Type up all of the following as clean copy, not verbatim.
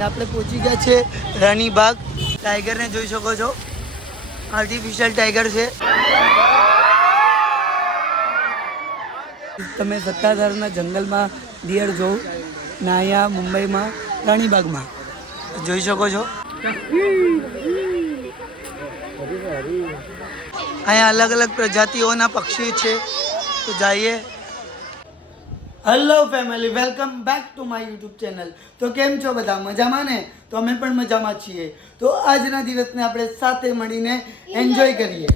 ને આપણે પહોંચી ગયા છે રાણીબાગ. ટાઈગરને જોઈ શકો છો, આર્ટિફિશિયલ ટાઈગર છે. તમે સત્તાધારના જંગલમાં ડિયર જોઉં ને અહીંયા મુંબઈમાં રાણીબાગમાં જોઈ શકો છો. અહીંયા અલગ અલગ પ્રજાતિઓના પક્ષી છે. તો જઈએ. Hello family, welcome back to my YouTube channel. તો કેમ છો બધા? મજામાં ને? તો અમે પણ મજામાં છીએ. તો આજના દિવસને આપણે સાથે મળીને એન્જોય કરીએ.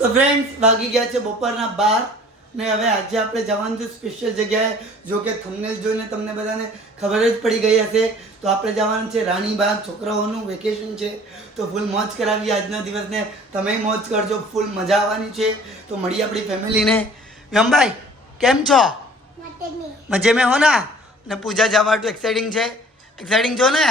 તો ફ્રેન્ડ્સ, વાગી ગયા છે બપોરના 12 ને હવે આજે આપણે જવાનું છે સ્પેશિયલ જગ્યાએ. જો કે થંબનેલ જોઈને તમને બધાને ખબર જ પડી ગઈ હશે. તો આપણે જવાનું છે રાણીબાગ. છોકરાઓનું વેકેશન છે તો ફૂલ મોજ કરાવીએ આજના દિવસને. તમે મોજ કરજો, ફૂલ મજા આવવાની છે. તો મળીએ આપણી ફેમિલીને. વ્યમભાઈ કેમ છો? મજે મેં હો ના? ને પૂજા જવા માટે એક્સાઇટિંગ છે? એક્સાઇટિંગ છો ને?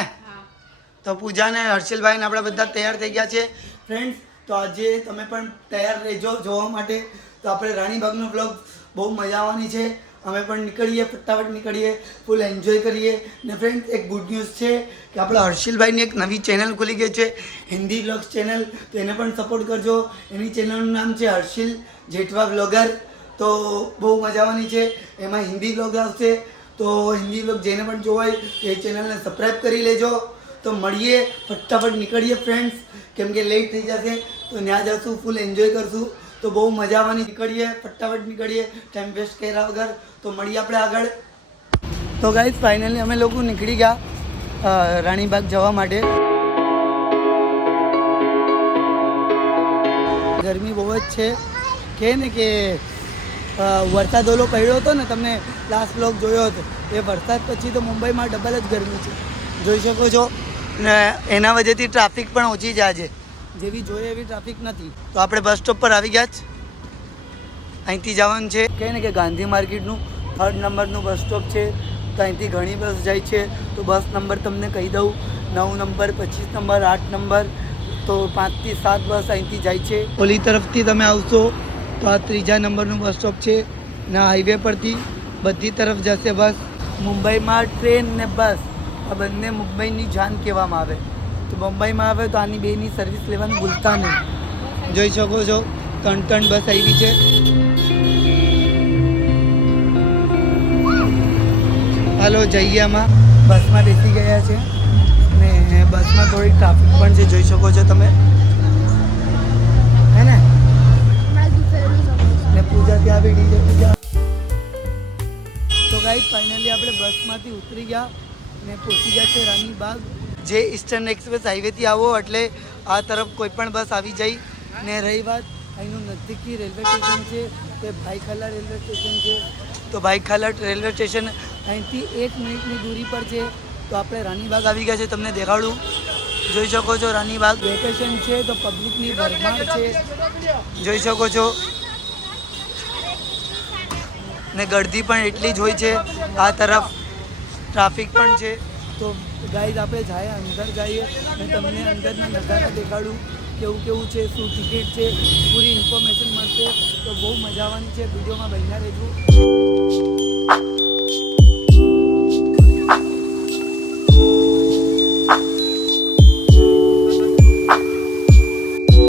તો પૂજા ને હર્ષિલભાઈ ને આપણે બધા તૈયાર થઈ ગયા છે ફ્રેન્ડ્સ. તો આજે તમે પણ તૈયાર રહેજો જોવા માટે. તો આપણે રાણીબાગનો બ્લોગ બહુ મજા આવવાની છે. અમે પણ નીકળીએ, ફટાફટ નીકળીએ, ફૂલ એન્જોય કરીએ. ને ફ્રેન્ડ્સ, એક ગુડ ન્યૂઝ છે કે આપણા હર્ષિલભાઈની એક નવી ચેનલ ખુલી ગઈ છે, હિન્દી બ્લોગ્સ ચેનલ. તો એને પણ સપોર્ટ કરજો. એની ચેનલનું નામ છે હર્ષિલ જેઠવા બ્લોગર. તો બહુ મજા આવવાની છે. એમાં હિન્દી બ્લોગ આવશે. તો હિન્દી બ્લોગ જેને પણ જોવાય એ ચેનલને સબસ્ક્રાઈબ કરી લેજો. તો મળીએ, ફટાફટ નીકળીએ ફ્રેન્ડ્સ, કેમ કે લેટ થઈ જશે. તો ત્યાં જશું, ફૂલ એન્જોય કરશું. તો બહુ મજા આવવાની. નીકળીએ, ફટાફટ નીકળીએ, ટાઈમ વેસ્ટ કર્યા વગર. તો મળીએ આપણે આગળ. તો ગાઈઝ, ફાઇનલી અમે લોકો નીકળી ગયા રાણીબાગ જવા માટે. ગરમી બહુ જ છે. કે ને કે વરસાદ ઓલો પડ્યો હતો ને, તમને લાસ્ટ બ્લોગ જોયો હતો. એ વરસાદ પછી તો મુંબઈમાં ડબલ જ ગરમી છે, જોઈ શકો છો. ને એના વજહથી ટ્રાફિક પણ ઓછી છે આજે. જેવી જોઈએ એવી ટ્રાફિક નથી. તો આપણે બસ સ્ટોપ પર આવી ગયા જ. અહીંથી જવાનું છે કહે ને કે ગાંધી માર્કેટનું 3rd નંબરનું બસ સ્ટોપ છે. તો અહીંથી ઘણી બસ જાય છે. તો બસ નંબર તમને કહી દઉં: 9 નંબર, 25 નંબર, 8 નંબર. તો 5 થી 7 બસ અહીંથી જાય છે. ઓલી તરફથી તમે આવશો તો આ 3જા નંબરનું બસ સ્ટોપ છે. ને હાઈવે પરથી બધી તરફ જશે બસ. મુંબઈમાં ટ્રેન ને બસ આ બંને મુંબઈની જાન કહેવામાં આવે. તો મુંબઈમાં આવે તો આની બેની સર્વિસ લેવાનું ભૂલતા નહીં. જોઈ શકો છો 3 બસ આવી છે. હાલો જઈએ. આમાં બસમાં બેસી ગયા છે ને બસમાં થોડી ટ્રાફિક પણ છે, જોઈ શકો છો તમે, હે ને? ને પૂજા ત્યાં બેઠી છે. પૂજા. તો ગાઈસ, ફાઇનલી આપણે બસમાંથી ઉતરી ગયા ને પહોંચી ગયા છે રાણીબાગ. જે ઈસ્ટર્ન એક્સપ્રેસ હાઈવેથી આવો એટલે આ તરફ કોઈ પણ બસ આવી જાય. ને રહી વાત અહીંનું નજીકથી રેલવે સ્ટેશન છે તે ભાઈખાલા રેલવે સ્ટેશન છે. તો ભાઈખાલા રેલવે સ્ટેશન અહીંથી 1 મિનિટની દૂરી પર છે. તો આપણે રાણીબાગ આવી ગયા છે, તમને દેખાડું. જોઈ શકો છો રાણીબાગ. વેકેશન છે તો પબ્લિકની ભરમાર છે, જોઈ શકો છો. ને ગળદી પણ એટલી જ હોય છે. આ તરફ ટ્રાફિક પણ છે. તો ગાઈઝ, આપણે જાય અંદર જઈએ અને તમને અંદરના નજારા દેખાડું, કેવું છે, શું ટિકિટ છે, પૂરી ઇન્ફોર્મેશન મળશે. તો બહુ મજા આવવાની છે. વિડીયોમાં બન્યા રહેજો.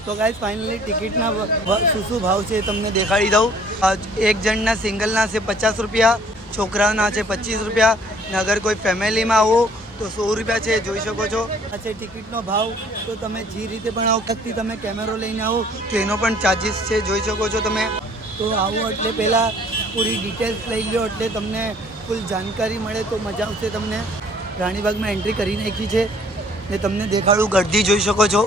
તો ગાઈઝ, ફાઇનલી ટિકિટના શું ભાવ છે તમને દેખાડી દઉં. એક જણના સિંગલના છે 50 રૂપિયા, છોકરાઓના છે 25 રૂપિયા. ને અગર કોઈ ફેમિલીમાં આવો તો 100 રૂપિયા છે, જોઈ શકો છો. આ છે ટિકિટનો ભાવ. તો તમે જે રીતે પણ આવો, કદથી તમે કેમેરો લઈને આવો તો એનો પણ ચાર્જિસ છે, જોઈ શકો છો તમે. તો આવો એટલે પહેલાં પૂરી ડિટેલ્સ લઈ લો એટલે તમને ફૂલ જાણકારી મળે તો મજા આવશે તમને. રાણીબાગમાં એન્ટ્રી કરી નાખી છે ને તમને દેખાડું. ગળદી જોઈ શકો છો.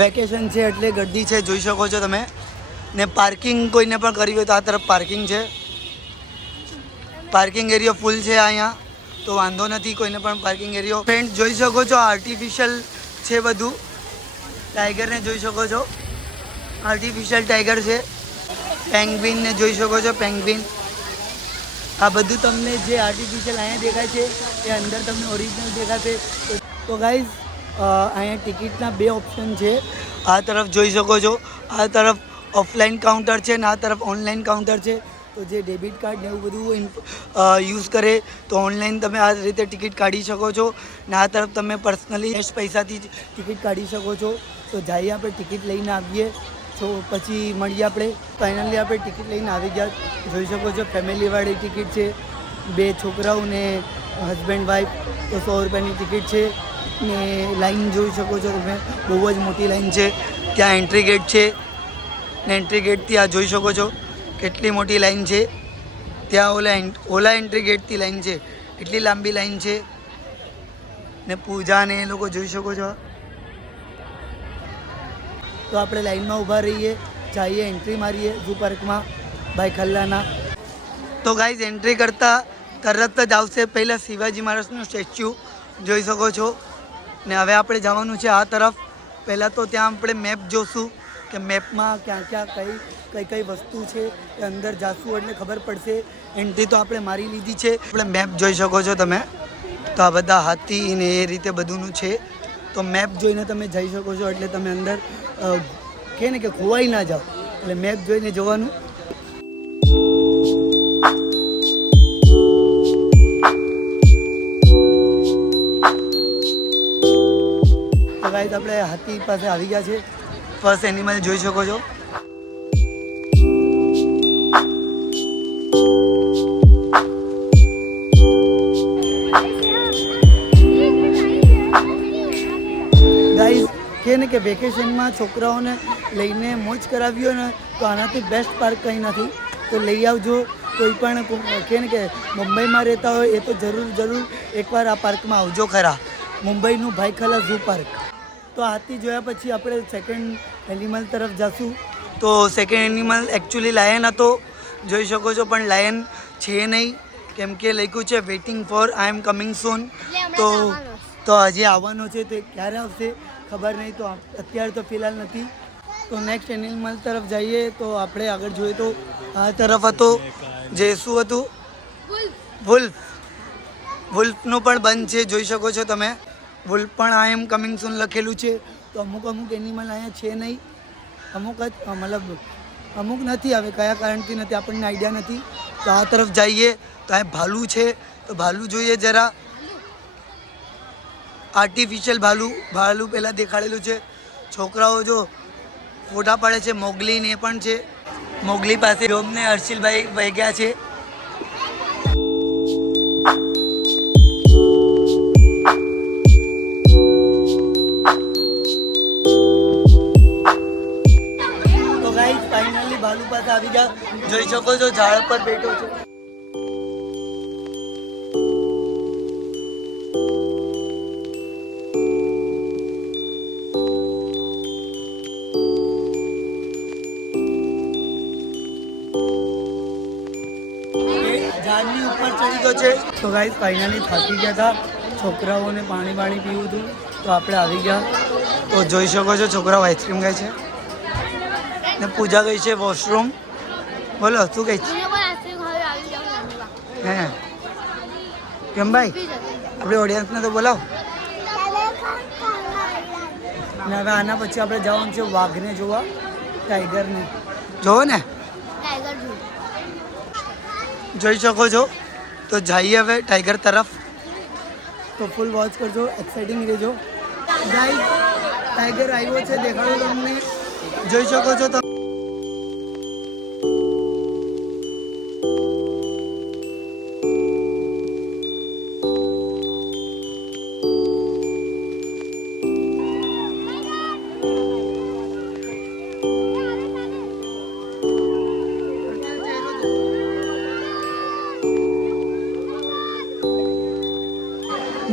વેકેશન છે એટલે ગળદી છે, જોઈ શકો છો તમે. ને પાર્કિંગ કોઈને પણ કરવી હોય તો આ તરફ પાર્કિંગ છે. પાર્કિંગ એરિયો ફૂલ છે અહીંયા, તો વાંધો નથી કોઈને પણ પાર્કિંગ એરિયો. ફ્રેન્ડ જોઈ શકો છો આર્ટિફિશિયલ છે બધું. ટાઈગરને જોઈ શકો છો, આર્ટિફિશિયલ ટાઈગર છે. પેંગ્વિનને જોઈ શકો છો, પેંગ્વિન. આ બધું તમને જે આર્ટિફિશિયલ અહીંયા દેખાય છે એ અંદર તમને ઓરિજિનલ દેખાશે. તો ગાઈઝ, અહીંયા ટિકિટના 2 ઓપ્શન છે. આ તરફ જોઈ શકો છો, આ તરફ ઓફલાઈન કાઉન્ટર છે ને આ તરફ ઓનલાઈન કાઉન્ટર છે. તો જે ડેબિટ કાર્ડ ને એવું બધું યુઝ કરે તો ઓનલાઈન તમે આ રીતે ટિકિટ કાઢી શકો છો ને આ તરફ તમે પર્સનલી કેશ પૈસાથી ટિકિટ કાઢી શકો છો. તો જઈએ આપણે ટિકિટ લઈને આવીએ તો પછી મળીએ આપણે. ફાઇનલી આપણે ટિકિટ લઈને આવી ગયા. જોઈ શકો છો ફેમિલીવાળી ટિકિટ છે, 2 છોકરાઓ ને હસબન્ડ વાઈફ. તો 100 રૂપિયાની ટિકિટ છે ને લાઈન જોઈ શકો છો તમે, બહુ જ મોટી લાઈન છે. ત્યાં એન્ટ્રી ગેટ છે ને એન્ટ્રી ગેટથી આ જોઈ શકો છો કેટલી મોટી લાઈન છે. ત્યાં ઓલા એન્ટ્રી ગેટથી લાઈન છે, એટલી લાંબી લાઈન છે ને પૂજા ને એ લોકો જોઈ શકો છો. તો આપણે લાઈનમાં ઊભા રહીએ, જઈએ એન્ટ્રી મારીએ ઝૂ પાર્કમાં ભાઈ ખલ્લાના. તો ગાઈઝ એન્ટ્રી કરતાં તરત જ આવશે પહેલાં શિવાજી મહારાજનું સ્ટેચ્યુ જોઈ શકો છો ને હવે આપણે જવાનું છે આ તરફ. પહેલાં તો ત્યાં આપણે મેપ જોશું કે મેપમાં ક્યાં ક્યાં કઈ વસ્તુ છે એ અંદર જાશું એટલે ખબર પડશે. એન્ટ્રી તો આપણે મારી લીધી છે. આપણે મેપ જોઈ શકો છો તમે, તો આ બધા હાથી ને એ રીતે બધુંનું છે. તો મેપ જોઈને તમે જઈ શકો છો એટલે તમે અંદર કહે ને કે ખોવાઈ ના જાઓ, એટલે મેપ જોઈને જવાનું. તો ગાઈસ આપણે હાથી પાસે આવી ગયા છે. ફર્સ્ટ એનિમલ જોઈ શકો છો. ગાઈસ કે ને કે વેકેશનમાં છોકરાઓને લઈને મોજ કરાવ્યો ને તો આનાથી બેસ્ટ પાર્ક કંઈ નથી. તો લઈ આવજો. કોઈ પણ કે ને કે મુંબઈમાં રહેતા હોય એ તો જરૂર એકવાર આ પાર્કમાં આવજો ખરા. મુંબઈનું ભાઈખલા ઝૂ પાર્ક. તો હાથી જોયા પછી આપણે સેકન્ડ એનિમલ તરફ જઈશું. તો સેકન્ડ એનિમલ એકચ્યુઅલી લાયન હતો જોઈ શકો છો, પણ લાયન છે નહીં કેમ કે લખ્યું છે waiting for I am coming soon. તો હજી આવવાનો છે, તો ક્યારે આવશે ખબર નહીં. તો અત્યારે તો ફિલહાલ નથી. તો નેક્સ્ટ એનિમલ તરફ જઈએ. તો આપણે આગળ જોઈએ તો આ તરફ હતો જે શું હતું વુલ્ફનું પણ બંધ છે જોઈ શકો છો તમે. વુલ્ફ પણ આઈ એમ કમિંગ સૂન લખેલું છે. તો અમુક એનિમલ અહીંયા છે નહીં, અમુક જ મતલબ અમુક નથી. હવે કયા કારણથી નથી આપણને આઈડિયા નથી. તો આ તરફ જઈએ તો આ ભાલુ છે. તો ભાલુ જોઈએ જરા. આર્ટિફિશિયલ ભાલુ પહેલાં દેખાડેલું છે. છોકરાઓ જો ફોટા પાડે છે. મોગલી ને પણ છે. મોગલી પાસે રોમને હર્ષિલભાઈ વહી ગયા છે. તો ગાઈસ ફાઇનલી ભાલુ પાસે આવી ગયા. જોઈ શકો છો ઝાડ પર બેઠો છે. ઝાડની ઉપર ચડી ગયો છે. તો ગાઈસ ફાઇનલી થાકી ગયા હતા. છોકરાઓને પાણી પીવું હતું તો આપણે આવી ગયા. તો જોઈ શકો છો છોકરાઓ આઈસ્ક્રીમ ખાય છે ને પૂજા ગઈ છે વોશરૂમ. બોલો શું કહે છે? હે કેમ ભાઈ આપણે ઓડિયન્સને તો બોલાવો ને. હવે આના પછી આપણે જવાનું છે વાઘને જોવા, ટાઈગરને જોવો ને. જોઈ શકો છો. તો જઈએ હવે ટાઈગર તરફ. તો ફૂલ વોચ કરજો, એક્સાઇટિંગ રહેજો. ગાઈસ ટાઈગર આવ્યો છે, દેખાડો તમને. જોઈ શકો છો તમે.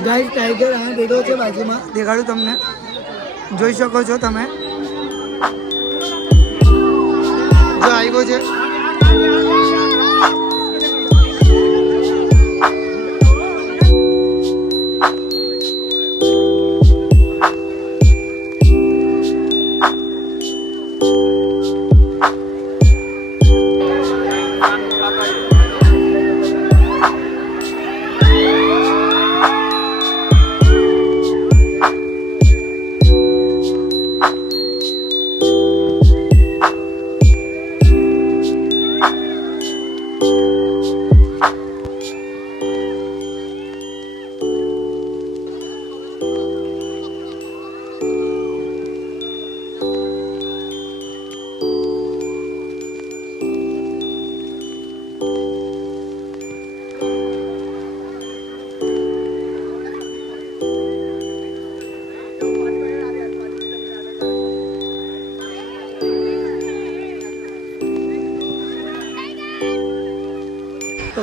ગાઈસ ટાઈગર અહીંયા બેઠો છે બાજુમાં, દેખાડું તમને. જોઈ શકો છો તમે. જો આવ્યો છે.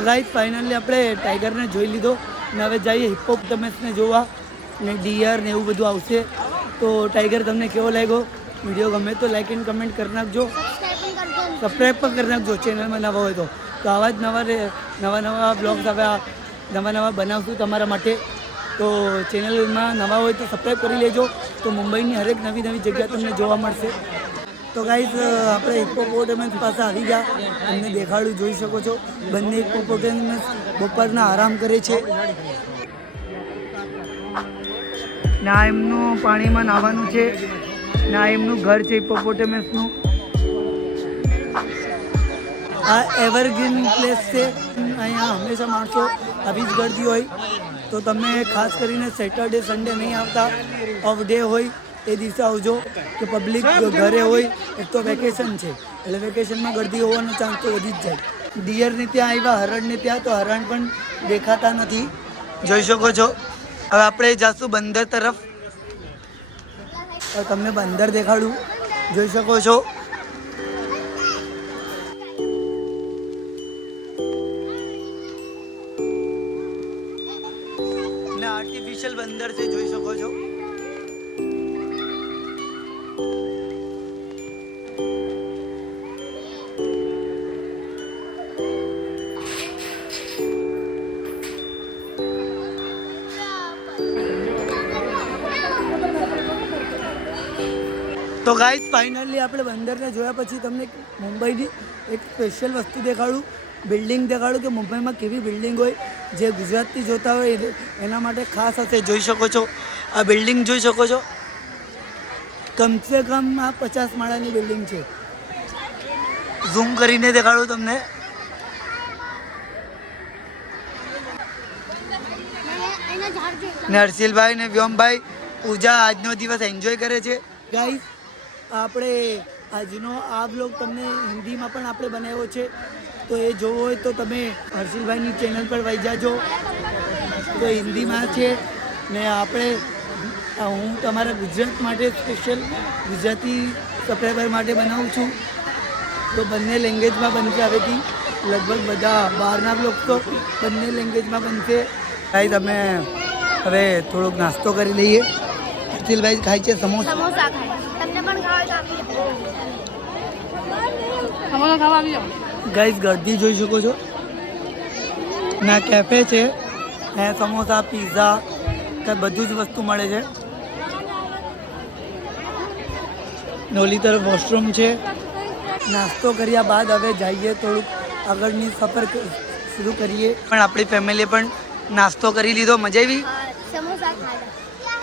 ગાઈસ ફાઇનલી આપણે ટાઈગરને જોઈ લીધો અને હવે જઈએ હિપ્પોપોટેમસને જોવા ને ડિયર ને એવું બધું આવશે. તો ટાઈગર તમને કેવો લાગ્યો? વિડીયો ગમે તો લાઈક એન્ડ કમેન્ટ કરી નાખજો, સબસ્ક્રાઈબ પણ કરી નાખજો ચેનલમાં નવા હોય તો આવા જ નવા બ્લોગ્સ હવે નવા બનાવશું તમારા માટે. તો ચેનલમાં નવા હોય તો સબસ્ક્રાઈબ કરી લેજો. તો મુંબઈની હરેક નવી જગ્યા તમને જોવા મળશે. તો ગાઈઝ આપણે હિપ્પોપોટેમસ પાસે આવી ગયા, તમને દેખાડું, જોઈ શકો છો. બંને હિપ્પોપોટેમસ બપોરના આરામ કરે છે. ના એમનું પાણીમાં નાહવાનું છે, ના એમનું ઘર છે હિપ્પોપોટેમસનું. આ એવરગ્રીન પ્લેસ છે. અહીંયા હંમેશા માણસો આવી જ ગળતી હોય. તો તમે ખાસ કરીને સેટરડે સન્ડે નહીં આવતા, ઓફ ડે હોય એ દિવસે આવજો કે પબ્લિક ઘરે હોય. એક તો વેકેશન છે એટલે વેકેશનમાં ગળદી હોવાનો ચાન્સ તો વધી જ જાય. ડિયરની ત્યાં આવ્યા, હરણને ત્યાં, તો હરણ પણ દેખાતા નથી, જોઈ શકો છો. હવે આપણે જઈશું બંદર તરફ. તમને બંદર દેખાડું, જોઈ શકો છો. આર્ટિફિશિયલ બંદર છે, જોઈ શકો છો. તો ગાઈઝ ફાઇનલી આપણે બંદરને જોયા પછી તમને મુંબઈની એક સ્પેશિયલ વસ્તુ દેખાડું, બિલ્ડિંગ દેખાડું કે મુંબઈમાં કેવી બિલ્ડિંગ હોય. જે ગુજરાતથી જોતા હોય એના માટે ખાસ હશે. જોઈ શકો છો આ બિલ્ડિંગ, જોઈ શકો છો. કમસે કમ આ 50 માળાની બિલ્ડિંગ છે. ઝૂમ કરીને દેખાડું તમને. ને હર્ષિલભાઈ ને વ્યોમભાઈ પૂજા આજનો દિવસ એન્જોય કરે છે. ગાઈઝ આપણે આજનો આ બ્લોગ તમને હિન્દીમાં પણ આપણે બનાવ્યો છે, તો એ જોવો હોય તો તમે હર્ષિલભાઈની ચેનલ પર વહી જાજો. તો હિન્દીમાં છે ને આપણે હું તમારા ગુજરાત માટે સ્પેશિયલ ગુજરાતી સબસ્ક્રાઈબર માટે બનાવું છું. તો બંને લેંગ્વેજમાં બનશે હવેથી. લગભગ બધા બહારના બ્લોગ તો બંને લેંગ્વેજમાં બનશે. ગાઈઝ અમે હવે થોડોક નાસ્તો કરી લઈએ. હર્ષિલભાઈ ખાય છે સમોસા. ગાઈઝ ગળદી જોઈ શકો છો. ના કેફે છે, સમોસા, પીઝા, બધું જ વસ્તુ મળે છે. ઓલી તરફ વોશરૂમ છે. નાસ્તો કર્યા બાદ હવે જઈએ થોડુંક આગળની સફર શરૂ કરીએ. પણ આપણી ફેમિલીએ પણ નાસ્તો કરી લીધો. મજા આવી?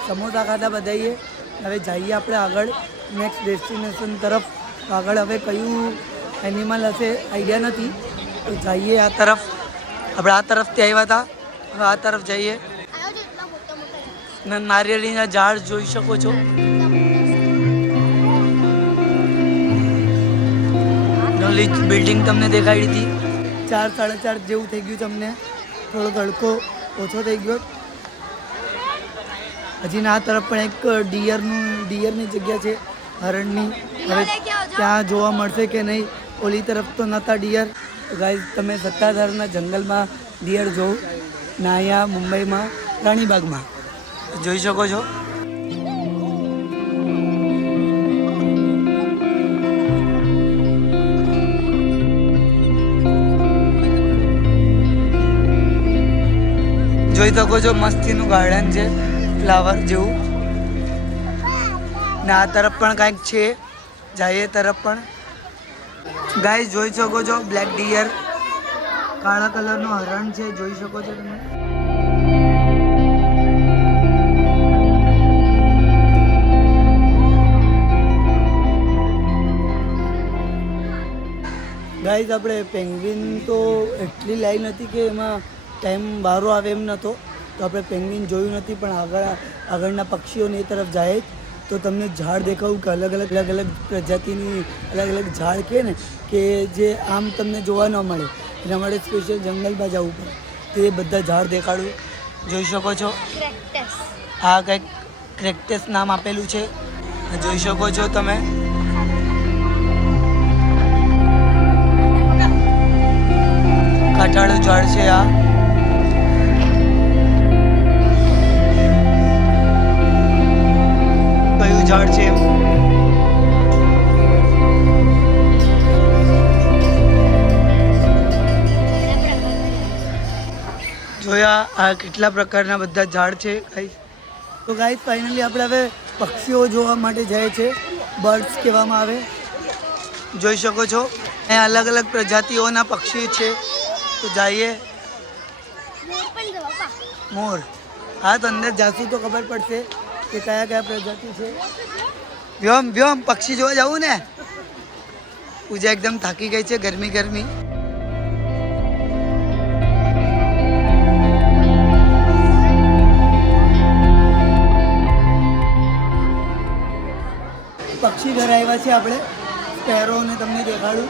સમોસા ખાધા બધાઈએ. હવે જઈએ આપણે આગળ નેક્સ્ટ ડેસ્ટિનેશન તરફ. આગળ હવે કયું એનિમલ હશે આઈડિયા નથી, તો જઈએ આ તરફ. આપણે આ તરફથી આવ્યા હતા, હવે આ તરફ જઈએ. નારિયેળીના ઝાડ જોઈ શકો છો. નોલેજ બિલ્ડિંગ તમને દેખાડી હતી. 4 સાડા 4 જેવું થઈ ગયું તમને. થોડો તડકો ઓછો થઈ ગયો. હજી આ તરફ પણ એક ડિયરની જગ્યા છે, હરણની. હવે ત્યાં જોવા મળશે કે નહીં. ઓલી તરફ તો નહોતા ડિયર. ગાઈઝ તમે સત્તાધારના જંગલમાં ડિયર જોઉં ને અહીંયા મુંબઈમાં રાણીબાગમાં જોઈ શકો છો. જોઈ શકો છો મસ્તીનું ગાર્ડન છે, ફ્લાવર જેવું. ને આ તરફ પણ કાંઈક છે, જાય તરફ પણ. ગાઈઝ જોઈ શકો છો બ્લેક ડિયર, કાળા કલરનું હરણ છે, જોઈ શકો છો તમે. ગાઈઝ આપણે પેંગ્વિન તો એટલી લાઈન હતી કે એમાં ટાઈમ બારો આવે એમ નહોતો, તો આપણે પેંગ્વિન જોયું નથી. પણ આગળના પક્ષીઓને એ તરફ જાય તો તમને ઝાડ દેખાવું કે અલગ અલગ પ્રજાતિની અલગ અલગ ઝાડ કહે ને કે જે આમ તમને જોવા ન મળે, એના માટે સ્પેશિયલ જંગલમાં જવું પડે. તો એ બધા ઝાડ દેખાડું, જોઈ શકો છો. આ કંઈક ક્રેક્ટસ નામ આપેલું છે, જોઈ શકો છો તમે. કાંઠાળો ઝાડ છે આ. કયું ઝાડ છે? જોયા આ કેટલા પ્રકારના બધા ઝાડ છે ગાઈસ. તો ગાઈસ ફાઇનલી આપણે હવે પક્ષીઓ જોવા માટે જાય છે, બર્ડ્સ કહેવામાં આવે. જોઈ શકો છો અહીંયા અલગ અલગ પ્રજાતિઓના પક્ષી છે. તો જઈએ. મોર. હા તો અંદર જાશું તો ખબર પડશે કે કયા કયા પ્રજાતિ છે. વ્યોમ વ્યોમ પક્ષી જોવા જવું ને. પૂજા એકદમ થાકી ગઈ છે, ગરમી ગરમી. પક્ષી ઘર આવ્યા છે આપણે. સ્પેરોને તમને દેખાડું.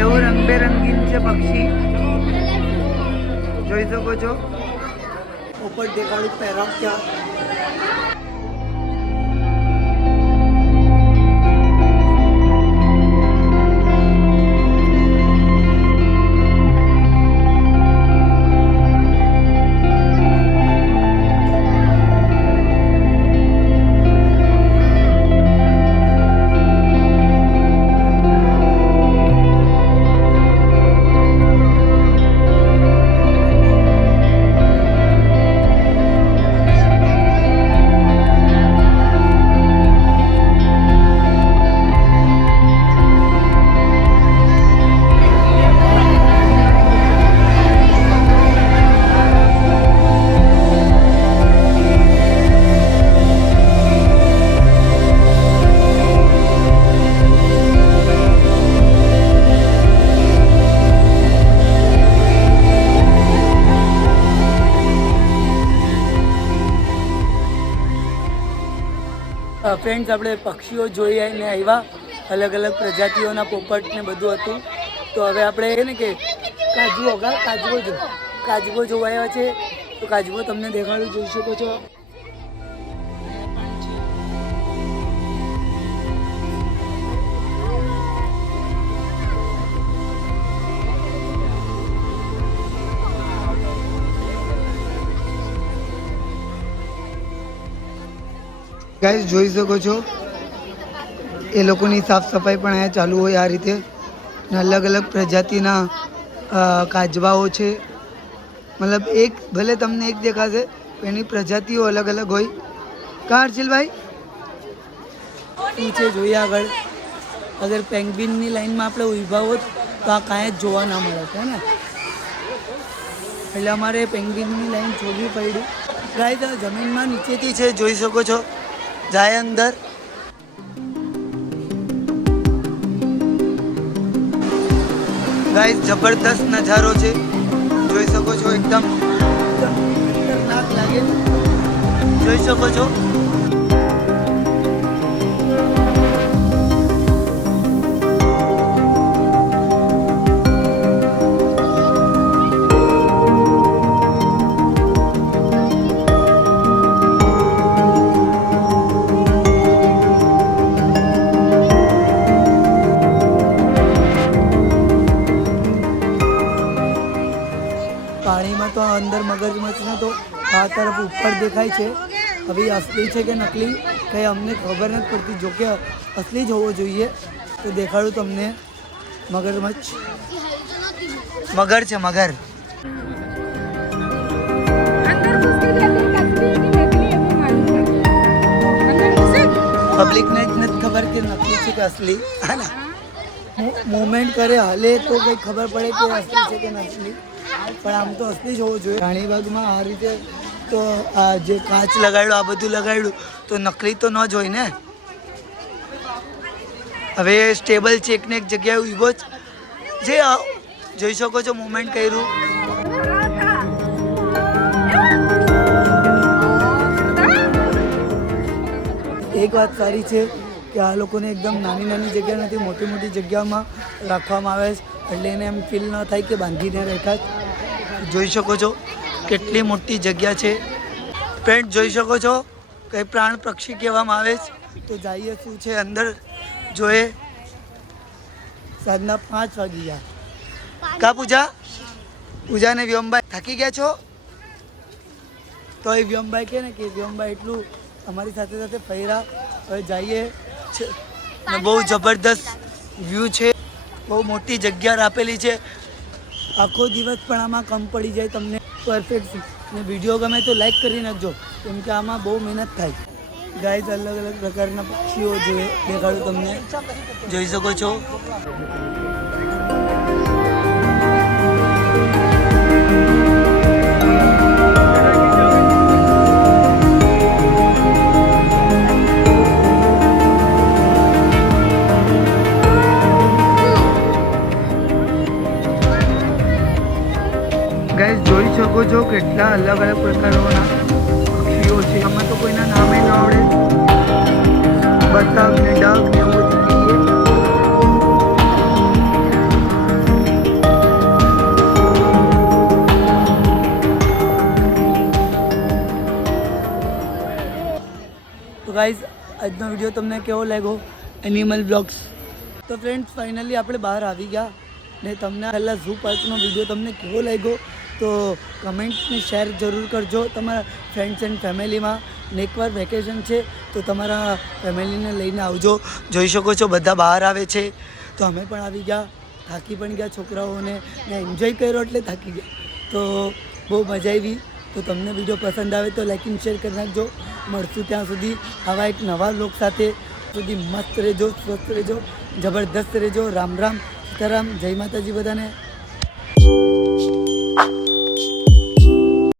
એવું રંગબેરંગી છે પક્ષી, જોઈ શકો છો. ઉપર દેખાડું પેરોટ ક્યાં. ફ્રેન્ડ્સ આપણે પક્ષીઓ જોઈ ને આવ્યા, અલગ અલગ પ્રજાતિઓના પોપટ ને બધું હતું. તો હવે આપણે ને કે કાજવો જોવા આવ્યા છે. તો કાજવો તમને દેખાડું, જોઈ શકો છો. ગાઈસ જોઈ શકો છો એ લોકોની સાફ સફાઈ પણ અહીંયા ચાલુ હોય આ રીતે. અલગ અલગ પ્રજાતિના કાજવાઓ છે. મતલબ એક ભલે તમને એક દેખાશે એની પ્રજાતિઓ અલગ અલગ હોય. કા હર્ષિલભાઈ શું છે જોઈએ આગળ. અગર પેંગ્વિનની લાઈનમાં આપણે ઊભા હોત તો આ કાંઈ જ જોવા ના મળે છે ને. એટલે અમારે પેંગ્વિનની લાઈન છોડવી પડી. ગાઈસ જમીનમાં નીચેથી છે, જોઈ શકો છો. જાય અંદર. ગાઈસ જબરદસ્ત નજારો છે, જોઈ શકો છો. એકદમ ખતરનાક લાગે, જોઈ શકો છો. પાણીમાં તો અંદર મગરમચ્છનો તો આ તરફ ઉપર દેખાય છે. હવે અસલી છે કે નકલી કંઈ અમને ખબર નથી પડતી. જો કે અસલી જ હોવો જોઈએ. તો દેખાડું તમને. મગરમચ્છ, મગર છે, મગર. પબ્લિકને જ નથી ખબર કે નકલી છે કે અસલી. હા ને, મૂવમેન્ટ કરે હલે તો કંઈ ખબર પડે કે અસલી છે કે નકલી. પણ આમ તો અસલી જ હોવું જોઈએ. રાણીબાગમાં આ રીતે તો આ જે કાચ લગાડ્યું, આ બધું લગાડ્યું તો નકલી તો ન જ હોય ને. હવે સ્ટેબલ છે, એકને એક જગ્યાએ ઊભો જ જે જોઈ શકો છો. મુવમેન્ટ કર્યું. એક વાત સારી છે કે આ લોકોને એકદમ નાની નાની જગ્યા નથી, મોટી મોટી જગ્યામાં રાખવામાં આવે છે. એટલે એને એમ ફીલ ન થાય કે બાંધીને રેખા. જોઈ શકો છો કેટલી મોટી જગ્યા છે. ફ્રેન્ડ જોઈ શકો છો કઈ પ્રાણ પક્ષી કહેવામાં આવે છે. તો જઈએ શું છે અંદર જોઈએ. સાંજના 5 વાગી ગયા. કા પૂજા ને વ્યોમભાઈ થાકી ગયા છો? તો એ વ્યોમભાઈ કહે ને કે વ્યોમભાઈ એટલું અમારી સાથે સાથે ફર્યા. હવે જઈએ ને બહુ જબરદસ્ત વ્યૂ છે, બહુ મોટી જગ્યા આપેલી છે. આખો દિવસ પણ આમાં કમ પડી જાય તમને પરફેક્ટ. ને વિડીયો ગમે તો લાઈક કરી નાખજો કેમ કે આમાં બહુ મહેનત થાય. ગાઈઝ અલગ અલગ પ્રકારના પક્ષીઓ જોઈએ દેખાડું તમને, જોઈ શકો છો. ગાઈઝ જોઈ શકો છો કેટલા અલગ અલગ પ્રકારોના પક્ષીઓ છે. આમાં તો કોઈના નામે ન આવડે. બતક ને ડક ને એવું બધું કહીએ. તો ગાઈઝ આજનો વિડીયો તમને કેવો લાગ્યો, એનિમલ બ્લોગ્સ. તો ફ્રેન્ડ્સ ફાઇનલી આપણે બહાર આવી ગયા ને તમને પહેલાં ઝૂ પાર્કનો વિડીયો તમને કેવો લાગ્યો તો કમેન્ટને શેર જરૂર કરજો તમારા ફ્રેન્ડ્સ એન્ડ ફેમિલીમાં. ને એકવાર વેકેશન છે તો તમારા ફેમિલીને લઈને આવજો. જોઈ શકો છો બધા બહાર આવે છે તો અમે પણ આવી ગયા. થાકી પણ ગયા છોકરાઓને ને એન્જોય કર્યો એટલે થાકી ગયા. તો બહુ મજા આવી. તો તમને વિડીયો પસંદ આવે તો લાઈક એન્ડ શેર કરી નાખજો. મળશું ત્યાં સુધી આવા એક નવા લોક સાથે. સુધી મસ્ત રહેજો, સ્વસ્થ રહેજો, જબરદસ્ત રહેજો. રામ રામ, સીતારામ, જય માતાજી બધાને.